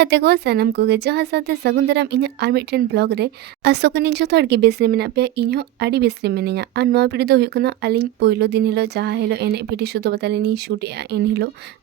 ᱜᱟᱛᱮ ᱠᱚ ᱥᱟᱱᱟᱢ ᱠᱚᱜᱮ ᱡᱟᱦᱟᱸ ᱥᱟᱶᱛᱮ ᱥᱟᱹᱜᱩᱱ ᱫᱟᱨᱟᱢ ᱤᱧ ᱟᱨ ᱢᱤᱫᱴᱮᱱ ᱵᱞᱚᱜ ᱨᱮ ᱟᱥᱚᱠᱟᱱᱤ ᱡᱚᱛᱚ ᱦᱚᱲ ᱜᱮ ᱵᱮᱥᱨᱮ ᱢᱮᱱᱟᱜ ᱯᱮᱭᱟ ᱤᱧ ᱦᱚᱸ ᱟᱹᱰᱤ ᱵᱮᱥᱨᱮ ᱢᱤᱱᱟᱹᱧᱟ ᱟᱨ ᱱᱚᱣᱟ ᱵᱷᱤᱰᱤᱭᱳ ᱫᱚ ᱦᱩᱭᱩᱜ ᱠᱟᱱᱟ ᱟᱹᱞᱤᱧ ᱯᱳᱭᱞᱳ ᱫᱤᱱ ᱦᱤᱞᱳᱜ ᱡᱟᱦᱟᱸ ᱦᱤᱞᱳᱜ ᱮᱱᱮᱡ ᱵᱷᱤᱰᱤᱭᱳ ᱥᱩᱫᱷᱩ ᱵᱟᱛᱟᱞᱤᱧ ᱥᱩᱴᱮᱜᱼᱟ ᱮᱱ ᱦᱤᱞᱳᱜ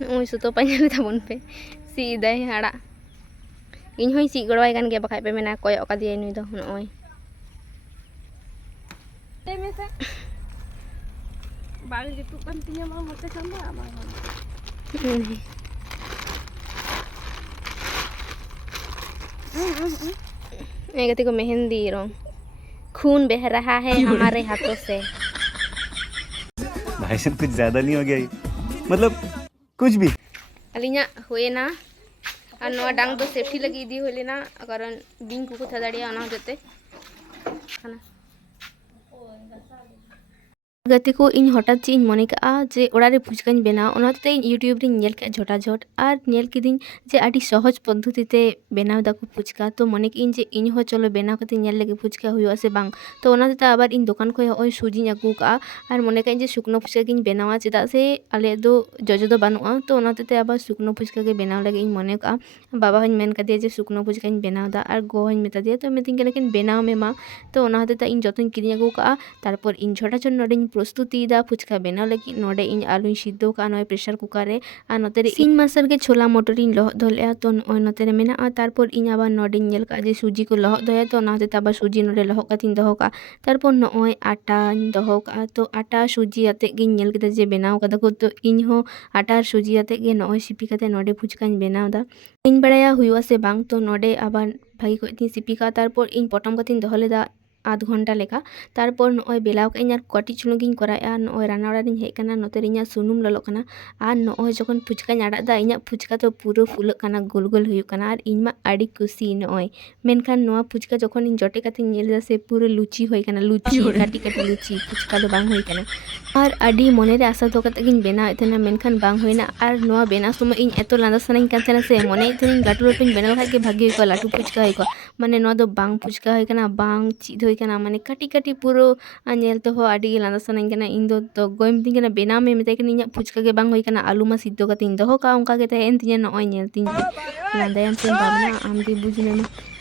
सुतोपाबे सीदाई हाड़ा इन सी गड़वा गए बखा पे मेना कय कदे नु नई गति को मेहंदी रंग खून बह रहा है हमारे हाथों से भाई कुछ ज्यादा नहीं हो गया मतलब कुछ भी अलिया हुए ना और नवा डांग तो सेफ्टी लगी दी हुई लेना अगर बिंग कुकु थदाड़ी आना जाते खाना ᱤᱧ ᱦᱚᱴᱟᱛ ᱪᱮᱫ ᱤᱧ ᱢᱚᱱᱮ ᱠᱟᱜᱼᱟ ᱡᱮ ᱚᱲᱟᱜ ᱨᱮ ᱯᱷᱩᱪᱠᱟᱧ ᱵᱮᱱᱟᱣ ᱚᱱᱟ ᱛᱮ ᱤᱧ ᱤᱭᱩᱴᱤᱭᱩᱵᱽ ᱨᱤᱧ ᱧᱮᱞ ᱠᱮᱫᱟ ᱡᱷᱚᱴᱟ ᱡᱷᱚᱴ ᱟᱨ ᱧᱮᱞ ᱠᱤᱫᱟᱹᱧ ᱡᱮ ᱟᱹᱰᱤ ᱥᱚᱦᱚᱡᱽ ᱯᱚᱫᱽᱫᱷᱚᱛᱤ ᱛᱮ ᱵᱮᱱᱟᱣ ᱜᱟᱱᱚᱜᱼᱟ ᱚᱱᱟ ᱛᱮ ᱤᱧ ᱦᱚᱸ ᱚᱲᱟᱜ ᱨᱮ ᱯᱷᱩᱪᱠᱟᱧ ᱵᱮᱱᱟᱣ ᱠᱮᱫᱟ ᱟᱨ ᱚᱱᱟ ᱛᱮ ᱤᱧ ᱤᱭᱩᱴᱤᱭᱩᱵᱽ ᱨᱤᱧ ᱧᱮᱞ ᱠᱮᱫᱟ ᱡᱷᱚᱴᱟ ᱡᱷᱚᱴ ᱟᱨ ᱧᱮᱞ ᱠᱤᱫᱟᱹᱧ ᱡᱮ ᱟᱹᱰᱤ ᱥᱚᱦᱚᱡᱽ ᱯᱚᱫᱽᱫᱷᱚᱛᱤ ᱛᱮ ᱵᱮᱱᱟᱣ ᱜᱟᱱᱚᱜᱼᱟ ᱚᱱᱟ ᱛᱮ ᱤᱧ ᱦᱚᱸ ᱚᱲᱟᱜ ᱨᱮ ᱯᱷᱩᱪᱠᱟᱧ ᱵᱮᱱᱟᱣ ᱠᱮᱫᱟ ᱟᱨ ᱚᱱᱟ ᱛᱮ ᱤᱧ ᱤᱭᱩᱴᱤᱭᱩᱵᱽ ᱨᱤᱧ ᱧᱮᱞ ᱠᱮᱫᱟ ᱡᱷᱚᱴᱟ ᱡᱷᱚᱴ ᱟᱨ ᱧᱮᱞ ᱠᱤᱫᱟᱹᱧ ᱡᱮ ᱟᱹᱰᱤ ᱥᱚᱦᱚᱡᱽ ᱯᱚᱫᱽᱫᱷᱚᱛᱤ ᱛᱮ ᱵᱮᱱᱟᱣ ᱜᱟᱱᱚᱜᱼᱟ ᱚᱱᱟ ᱛᱮ ᱤᱧ ᱦᱚᱸ ᱚᱲᱟᱜ ᱨᱮ ᱯᱷᱩᱪᱠᱟᱧ ᱵᱮᱱᱟᱣ ᱠᱮᱫᱟ ᱟᱨ ᱚᱱᱟ ᱛᱮ ᱤᱧ ᱦᱚᱸ ᱚᱲᱟᱜ ᱨᱮ ᱯᱷᱩᱪᱠᱟᱧ ᱵᱮᱱᱟᱣ ᱠᱮᱫᱟ ᱟᱨ ᱚᱱᱟ ᱛᱮ ᱤᱧ ᱦᱚᱸ ᱚᱲᱟᱜ ᱨᱮ ᱯᱷᱩᱪᱠᱟᱧ ᱵᱮᱱᱟᱣ ᱠᱮᱫᱟ ᱟᱨ ᱚᱱᱟ ᱛᱮ ᱤᱧ ᱦᱚᱸ ᱚᱲᱟᱜ ᱨᱮ ᱯᱷᱩᱪᱠᱟᱧ ᱵᱮᱱᱟᱣ ᱠᱮᱫᱟ ᱟᱨ ᱚᱱᱟ ᱛᱮ ᱤᱧ ᱦᱚᱸ ᱚᱲᱟᱜ ᱨᱮ ᱯᱷᱩᱪᱠᱟᱧ ᱵᱮᱱᱟᱣ ᱠᱮᱫᱟ ᱟᱨ ᱚᱱᱟ ᱛᱮ ᱤᱧ ᱦᱚᱸ ᱚᱲᱟᱜ ᱨᱮ ᱯᱷᱩᱪᱠᱟᱧ ᱵᱮᱱᱟᱣ ᱠᱮᱫᱟ ᱟᱨ ᱚᱱᱟ ᱛᱮ ᱤᱧ ᱦᱚᱸ ᱚᱲᱟᱜ ᱨᱮ ᱯᱷᱩᱪᱠᱟᱧ ᱵᱮᱱᱟᱣ ᱠᱮᱫᱟ ᱟᱨ ᱚᱱᱟ ᱛᱮ ᱤᱧ ᱦᱚᱸ ᱚᱲᱟᱜ ᱨᱮ ᱯᱷᱩᱪᱠᱟᱧ ᱵᱮᱱᱟᱣ ᱠᱮᱫᱟ ᱟᱨ ᱚᱱᱟ ᱛᱮ ᱤᱧ ᱦᱚᱸ ᱚᱲᱟᱜ ᱨᱮ ᱯᱷᱩᱪᱠᱟᱧ ᱵᱮᱱᱟᱣ ᱠᱮᱫᱟ ᱟᱨ ᱚᱱᱟ ᱛᱮ ᱤᱧ ᱦᱚᱸ ᱚᱲᱟᱜ ᱨᱮ ᱯᱷᱩᱪᱠᱟᱧ ᱵᱮᱱᱟᱣ ᱠᱮᱫᱟ ᱟᱨ ᱚᱱᱟ ᱛᱮ ᱤᱧ ᱦᱚᱸ ᱚᱲᱟᱜ ᱨᱮ ᱯᱷᱩᱪᱠᱟᱧ ᱵᱮᱱᱟᱣ ᱠᱮᱫᱟ ᱟᱨ ᱚᱱᱟ ᱛᱮ ᱤᱧ ᱦᱚᱸ ᱚᱲᱟᱜ ᱨᱮ ᱯᱷᱩᱪᱠᱟᱧ ᱵᱮᱱᱟᱣ ᱠᱮᱫᱟ ᱟᱨ ᱚᱱᱟ ᱛᱮ ᱤᱧ ᱦᱚᱸ ᱚᱲᱟᱜ ᱨᱮ ᱯᱷᱩᱪᱠᱟᱧ ᱵᱮᱱᱟᱣ ᱠᱮᱫᱟ ᱟᱨ ᱚᱱᱟ ᱛᱮ ᱤᱧ ᱦᱚᱸ ᱚᱲᱟᱜ ᱨᱮ ᱯᱷᱩᱪᱠᱟᱧ ᱵᱮᱱᱟᱣ ᱠᱮᱫᱟ ᱟᱨ ᱚᱱᱟ ᱛᱮ ᱤᱧ ᱦᱚᱸ ᱚᱲᱟᱜ ᱨᱮ ᱯᱷᱩᱪᱠᱟᱧ ᱵᱮᱱᱟᱣ ᱠᱮᱫᱟ ᱟᱨ ᱚᱱᱟ ᱛᱮ ᱤᱧ ᱦᱚᱸ ᱚᱲᱟᱜ ᱨᱮ ᱯᱷᱩᱪᱠᱟᱧ ᱵᱮᱱᱟᱣ ᱠᱮᱫᱟ ᱟᱨ ᱚᱱᱟ ᱛᱮ ᱤᱧ ᱦᱚᱸ ᱚᱲᱟᱜ ᱨᱮ ᱯᱷᱩᱪᱠᱟᱧ ᱵᱮᱱᱟᱣ ᱠᱮᱫᱟ ᱟᱨ ᱚᱱᱟ ᱛᱮ ᱤᱧ ᱦᱚᱸ ᱚᱲᱟᱜ ᱨᱮ ᱯᱷᱩᱪᱠᱟᱧ ᱵᱮᱱᱟᱣ ᱠᱮᱫᱟ ᱟᱨ ᱚᱱᱟ ᱛᱮ ᱤᱧ ᱦᱚᱸ ᱚᱲᱟᱜ ᱨᱮ ᱯᱷᱩᱪᱠᱟᱧ ᱵᱮᱱᱟᱣ ᱠᱮᱫᱟ ᱟᱨ ᱚᱱᱟ ᱯᱨᱚᱥᱛᱩᱛᱤ ᱫᱟ ᱯᱩᱪᱠᱟ ᱵᱮᱱᱟᱣ ᱞᱟᱹᱜᱤᱫ ᱱᱚᱰᱮ ᱤᱧ ᱟᱞᱩᱧ ᱥᱤᱫᱫᱚ ᱠᱟᱜᱼᱟ ᱱᱚᱭ ᱯᱨᱮᱥᱟᱨ ᱠᱩᱠᱟᱨ ᱨᱮ ᱟᱨ ᱱᱚᱛᱮ ᱨᱮ ᱥᱤᱱ ᱢᱟᱥᱟᱞ ᱜᱮ ᱪᱷᱚᱞᱟ ᱢᱚᱴᱚᱨ ᱤᱧ ᱞᱚᱦᱚᱫ ᱫᱚᱞᱮᱜᱼᱟ ᱛᱚ ᱱᱚᱜᱼᱚᱭ ᱱᱚᱛᱮ ᱨᱮ ᱢᱮᱱᱟᱜᱼᱟ ᱛᱟᱨᱯᱚᱨ ᱤᱧ ᱟᱵᱟᱨ ᱱᱚᱰᱮᱧ ᱧᱮᱞ ᱠᱟᱜᱼᱟ ᱡᱮ ᱥᱩᱡᱤ ᱠᱚ ᱞᱚᱦᱚᱫ ᱫᱚᱭᱟ ᱛᱚ ᱚᱱᱟ ᱛᱮ ᱛᱟᱵᱟᱨ ᱥᱩᱡᱤ ᱱᱚᱰᱮ ᱞᱚᱦᱚᱫ ᱠᱟᱛᱮᱧ ᱫᱚᱦᱚ ᱠᱟᱜᱼᱟ ᱛᱟᱨᱯᱚᱨ ᱱᱚᱜᱼᱚᱭ ᱟᱴᱟ ᱤᱧ ᱫᱚᱦᱚ ᱠᱟᱜᱼᱟ ᱛᱚ ᱟᱴᱟ ᱥᱩᱡᱤ ᱟᱛᱮᱜ ᱜᱮᱧ ᱧᱮᱞ ᱠᱮᱫᱟ ᱡᱮ ᱵᱮᱱᱟᱣ ᱠᱟᱫᱟ ᱠᱚ ᱛᱚ ᱤᱧ ᱦᱚᱸ ᱟᱴᱟ ᱟᱨ ᱥᱩᱡᱤ ᱟᱛᱮᱜ ᱜᱮ ᱱᱚᱜᱼᱚᱭ ᱥᱤᱯᱤ ᱠᱟᱛᱮ ᱱᱚᱰᱮ ᱯᱷᱩᱪᱠᱟᱧ ᱵᱮᱱᱟᱣ ᱫᱟ ᱤᱧ ᱵᱟᱲᱟᱭᱟ ᱦᱩᱭᱩᱜᱼᱟ ᱥᱮ ᱵᱟᱝ ᱛᱚ ᱱᱚᱰᱮ ᱟᱵᱟᱨ ᱵᱷᱟᱜᱮ ᱠᱚᱡ ᱛᱤᱧ ᱥᱤᱯᱤ ᱠᱟᱜᱼᱟ ᱛᱟᱨᱯᱚᱨ ᱤᱧ ᱯᱚᱴᱚᱢ ᱠᱟᱛᱮᱧ ᱫᱚᱦᱚ ᱞᱮᱫᱟ আধ ঘন্টা লেখা তারপর নয় বেলাও আর কটি চুলুকিং করা আর নয় রান্না ওড়ার হেঁ কানা নতের সুনুম লল কানা আর নয় যখন ফুচকা আড়াদা ইয়া ফুচকা তো পুরো ফুল কানা গোল গোল হয়ে কানা আর ইমা আড়ি খুশি নয় মেনখান নয় ফুচকা যখন ইন জটে কাতে নেলদা সে পুরো লুচি হয়ে কানা লুচি কাটি কাটি লুচি ফুচকা তো বাং হয়ে কানা আর আড়ি মনের আশা তো কাতে কিন বেনা হইতে না মেনখান বাং হয়ে না আর নয় বেনা সময় ইন এত লাদা সানা ইন কাছে না সে মনে হইতে গাটুর পিন বেনা খাই ভাগ্য হয়ে লাটু ফুচকা হয়ে মানে নয় তো বাং ফুচকা হয়ে কানা বাং চিদ হয়ে ಇಗನ ಮನೆ ಕಟಿ ಕಟಿ ಪುರು ನೆಲ್ತು ಹೋ ಅಡಿಗೆ ಲಂದಸನ ಇಂಗನ ಇಂದು ಗೊಯ್ಮದಿಂಗನ ಬೆನಾ ಮೇ ಮತ್ತೆ ಇಂಗ ಪುಚ್ಕಗೆ ಬಂಗ ಹೋಯ್ಕನ ಅಲುಮ ಸಿದ್ದು ಗತಿ ಇಂದು ಹೋ ಕಾ ಅಂಕಾಗೆ ತೆ ಎಂತಿಂಗ ನೋಯ್ ನೆಲ್ತಿಂಗ ಲಂದ ಎಂತಿಂಗ ಬಾಬನ ಅಂಬಿ ಬುಜಿನೆ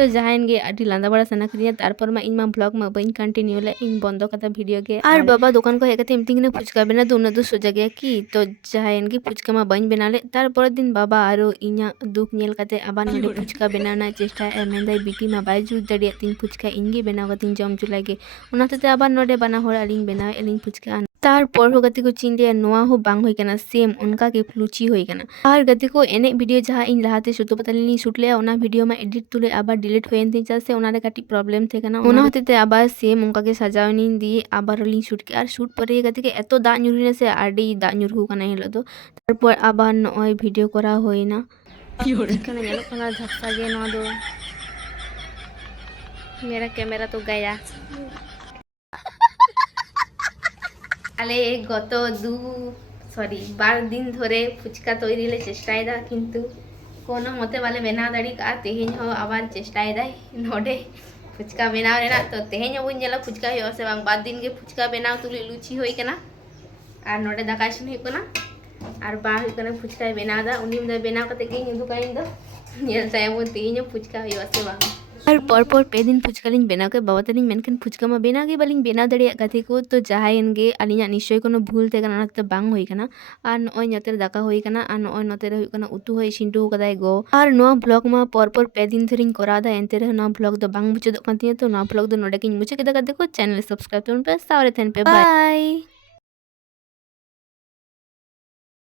तो जाएंगे आदि लांदा बड़ा सना करिया तार पर मैं इनमा ब्लॉग में बइन कंटिन्यू ले इन बंदो कथा वीडियो के और बाबा दुकान को हेकते इमति ने फुचका बिना दोनों दो सोजा गया कि तो जाएंगे फुचका में बइन बना ले तार पर दिन बाबा आरो इन्या दुख नेल कते अबा ने फुचका बनाना चेष्टा है मैं दाई बीटी में बाय जूत दड़िया तीन फुचका इनगे बनावा तीन जम जुलाई के उनाते अबा नोडे बना होड़ा लिंग बना फुचका तार को चिंदे नवा हो बांग सेम उनका के फ्लूची हुई और गति को एने भिडियो जहाँ इन लहाते सुतो पता लेनी सुट ले उना में एडिट तुले आबार डिलीट हुए थे जैसे प्रॉब्लम थे करना उना सेम उनका के सजाव नहीं दिए अब रोलिंग शूट के और पर ये गति के दा न्यूरी से आरडी दा न्यूर हो करना ही लो तो तार पर आबार करा हुई ना मेरा कैमरा तो गया আলে গত দু সরি বারো দিন ধরে ফুচকা তৈরি হলে চেষ্টায় দা কিন্তু কোনো মতে বলে বেনা দাঁড়ি আর তেহেঞ হো আবার চেষ্টায় দেয় নডে ফুচকা বেনাও রেনা তো তেহেঞ হবুন জেলে ফুচকা হয়ে আসে এবং বার দিনকে ফুচকা বেনাও তুলি লুচি হয়ে কেনা আর নডে দেখা শুনে হয়ে কেনা আর বা হয়ে কেনা ফুচকায় বেনা দা উনি বেনাও কাতে গিয়ে দোকানি তো জেলসায় এমন তেহেঞ ফুচকা হয়ে আসে বাবা আর পরপর পেদিন ফুচকালিং বেনাকে বাবা তালিং মেনকেন ফুচকামা বেনাগে বালিং বেনা দাঁড়িয়ে গাথে কো তো যাহাই এনগে আলিঞা নিশ্চয় কোনো ভুল থেকে নানাতে বাং হই কানা আর নয় নতের দাকা হই কানা আর নয় নতের হই কানা উতু হই সিন্টু কদাই গো আর নয় ব্লগ মা পরপর পেদিন ধরিং করা দা এনতে রহ নয় ব্লগ দ বাং মুচে দোকান তিয়া তো নয় ব্লগ দ নোডাকিং মুচে কেদা গাদে কো চ্যানেল সাবস্ক্রাইব করুন পে সাওরে থেন পে বাই